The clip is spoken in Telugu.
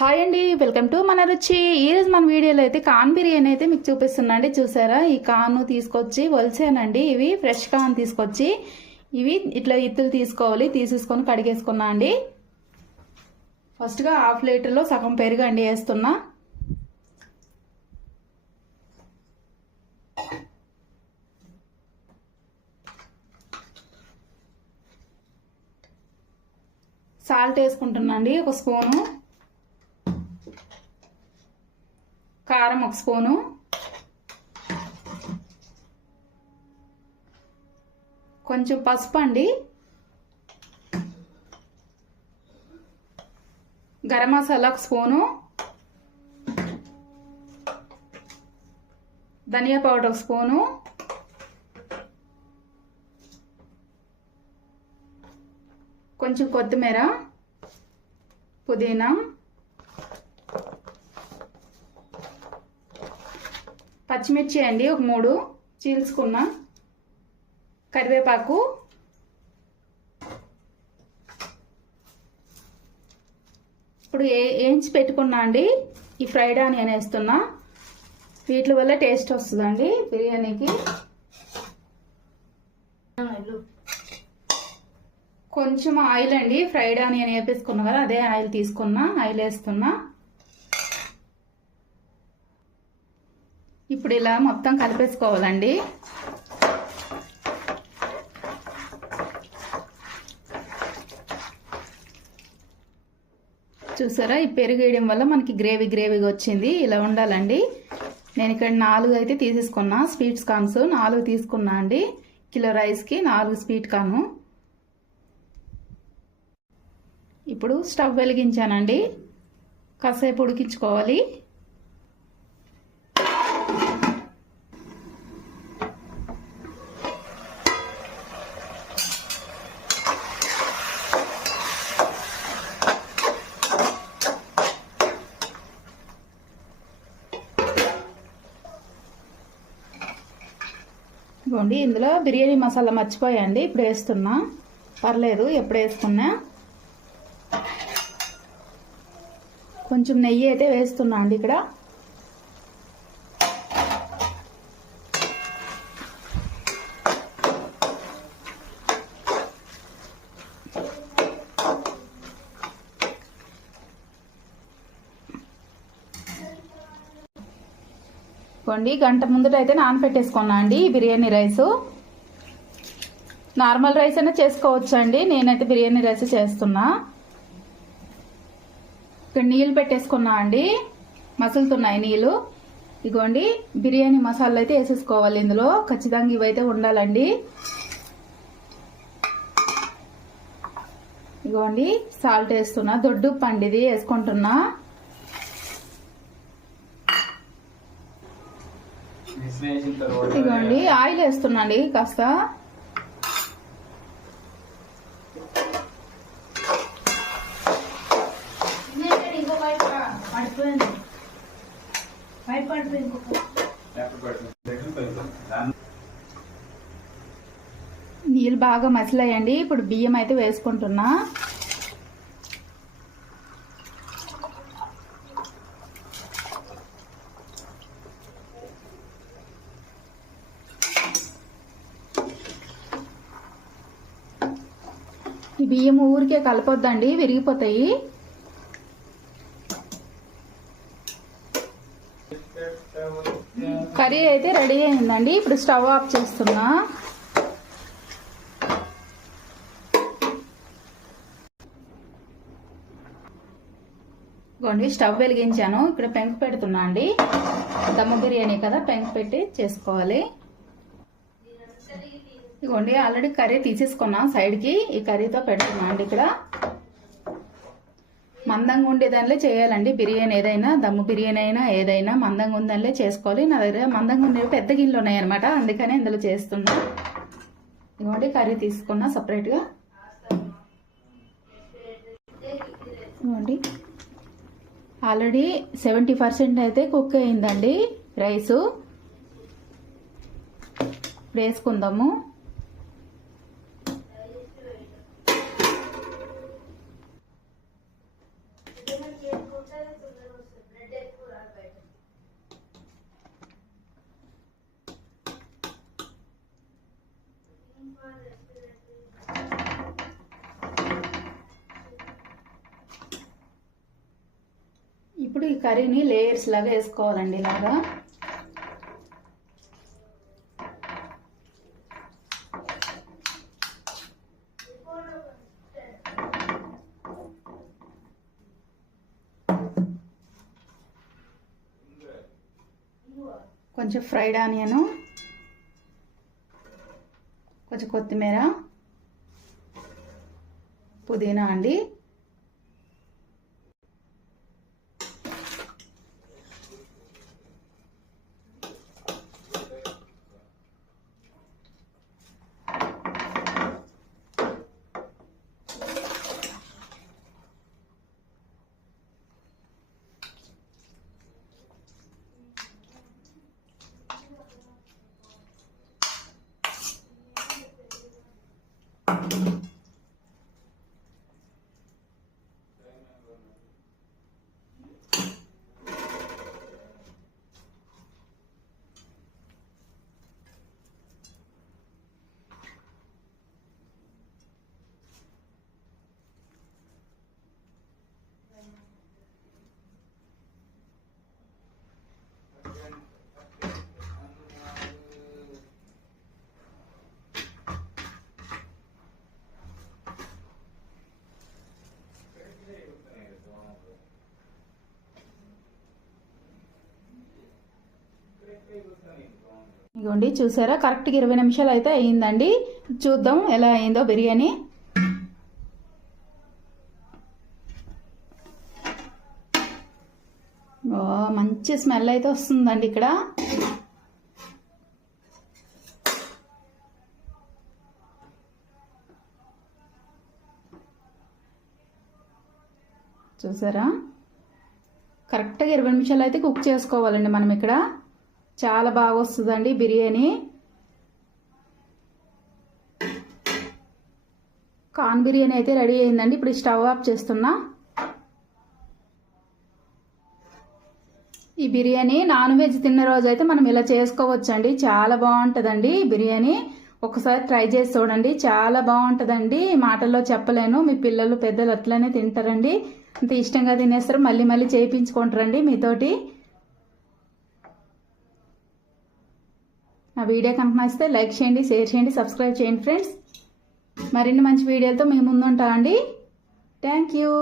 హాయ్ అండి, వెల్కమ్ టు మన రుచి. ఈరోజు మన వీడియోలో అయితే కాన్ బిర్యానీ అయితే మీకు చూపిస్తున్నా అండి. చూసారా, ఈ కాను తీసుకొచ్చి వలిసానండి. ఇవి ఫ్రెష్ కాన్ తీసుకొచ్చి ఇవి ఇట్లా ఇత్తులు తీసుకోవాలి. తీసేసుకొని కడిగేసుకున్నా అండి. ఫస్ట్గా హాఫ్ లీటర్లో సగం పెరుగు అండి వేస్తున్నా. సాల్ట్ వేసుకుంటున్నా అండి, ఒక స్పూను. కారం ఒక స్పూను, కొంచెం పసుపు అండి, గరం మసాలా ఒక స్పూను, ధనియా పౌడర్ ఒక స్పూను, కొంచెం కొత్తిమీర, పుదీనా, పచ్చిమిర్చి అండి ఒక 3 చీల్చుకున్న, కరివేపాకు, ఇప్పుడు వేయించి పెట్టుకున్నా అండి ఈ ఫ్రైడ్ ఆనియన్ వేస్తున్నా. వీటి వల్ల టేస్ట్ వస్తుందండి బిర్యానీకి. కొంచెం ఆయిల్ అండి, ఫ్రైడ్ ఆనియన్ వేపేసుకున్నా కదా, అదే ఆయిల్ తీసుకున్నా, ఆయిల్ వేస్తున్నా. ఇప్పుడు ఇలా మొత్తం కలిపేసుకోవాలండి. చూసారా, ఈ పెరుగు వేయడం వల్ల మనకి గ్రేవీగా వచ్చింది. ఇలా ఉండాలండి. నేను ఇక్కడ 4 అయితే తీసేసుకున్నా. స్వీట్స్ కార్న్స్ 4 తీసుకున్నా అండి. కిలో రైస్కి 4 స్వీట్ కార్న్. ఇప్పుడు స్టవ్ వెలిగించానండి. కాసేపు ఉడికించుకోవాలి. ఇదిగోండి, ఇందులో బిర్యానీ మసాలా మర్చిపోయాండి, ఇప్పుడు వేస్తున్నా. పర్లేదు, ఎప్పుడు వేసుకున్నా. కొంచెం నెయ్యి అయితే వేస్తున్నా అండి ఇక్కడ. గంట ముందటైతే నానపెట్టేసుకున్నా అండి బిర్యానీ రైస్. నార్మల్ రైస్ అయినా చేసుకోవచ్చు అండి, నేనైతే బిర్యానీ రైస్ చేస్తున్నా. ఇక్కడ నీళ్ళు పెట్టేసుకున్నా అండి, మసులుతున్నాయి నీళ్ళు. ఇగోండి, బిర్యానీ మసాలా అయితే వేసేసుకోవాలి ఇందులో. ఖచ్చితంగా ఇవైతే ఉండాలండి. ఇగోండి, సాల్ట్ వేస్తున్నా, దొడ్డుప్పు అండి ఇది వేసుకుంటున్నా. ఇదిగోండి, ఆయిల్ వేస్తున్నాండి కాస్త. నీళ్ళు బాగా మసిలాయండి. ఇప్పుడు బియ్యం అయితే వేసుకుంటున్నా. ఈ బియ్యం ఊరికే కలపొద్దండి, విరిగిపోతాయి. కర్రీ అయితే రెడీ అయిందండి. ఇప్పుడు స్టవ్ ఆఫ్ చేస్తున్నా. ఇదిగోండి, స్టవ్ వెలిగించాను. ఇక్కడ పెంకు పెడుతున్నా అండి. దమ్ము బిర్యానీ కదా, పెంకు పెట్టి చేసుకోవాలి. ఇదిగోండి, ఆల్రెడీ కర్రీ తీసేసుకున్నా సైడ్కి. ఈ కర్రీతో పెడుతున్నా అండి ఇక్కడ. మందంగా ఉండేదానిలో చేయాలండి బిర్యానీ. ఏదైనా దమ్ము బిర్యానీ అయినా ఏదైనా మందంగా ఉందానిలో చేసుకోవాలి. నా దగ్గర మందంగా ఉండేవి పెద్ద గిన్నెలు ఉన్నాయన్నమాట, అందుకనే ఇందులో చేస్తున్నా. ఇదిగోండి, కర్రీ తీసుకున్నా సపరేట్గా. ఇదిగోండి, ఆల్రెడీ 70% అయితే కుక్ అయిందండి రైసు. ఇప్పుడు వేసుకుందాము. ఇప్పుడు ఈ కర్రీని లేయర్స్ లాగా వేసుకోవాలండి. ఇలాగా కొంచెం ఫ్రైడ్ ఆనియను, కొంచెం కొత్తిమీర, పుదీనా అండి, ఇదిగోండి చూసారా, కరెక్ట్గా 20 నిమిషాలు అయితే అయ్యిందండి. చూద్దాం ఎలా అయిందో బిర్యానీ. మంచి స్మెల్ అయితే వస్తుందండి ఇక్కడ. చూసారా, కరెక్ట్గా 20 నిమిషాలు అయితే కుక్ చేసుకోవాలండి మనం ఇక్కడ. చాలా బాగా వస్తుందండి బిర్యానీ. కార్న్ బిర్యానీ అయితే రెడీ అయిందండి. ఇప్పుడు స్టవ్ ఆఫ్ చేస్తున్నా. ఈ బిర్యానీ నాన్ వెజ్ తిన్న రోజు అయితే మనం ఇలా చేసుకోవచ్చండి. చాలా బాగుంటుందండి బిర్యానీ. ఒకసారి ట్రై చేసి చూడండి, చాలా బాగుంటుందండి. మాటల్లో చెప్పలేను. మీ పిల్లలు పెద్దలు అట్లనే తింటారండి, అంత ఇష్టంగా తినేస్తారు. మళ్ళీ మళ్ళీ చేయించుకుంటారండి మీతోటి. నా వీడియో కనుక నచ్చితే లైక్ చేయండి, షేర్ చేయండి, సబ్స్క్రైబ్ చేయండి ఫ్రెండ్స్. మరిన్ని మంచి వీడియోలతో మీ ముందు ఉంటామండి. Thank you.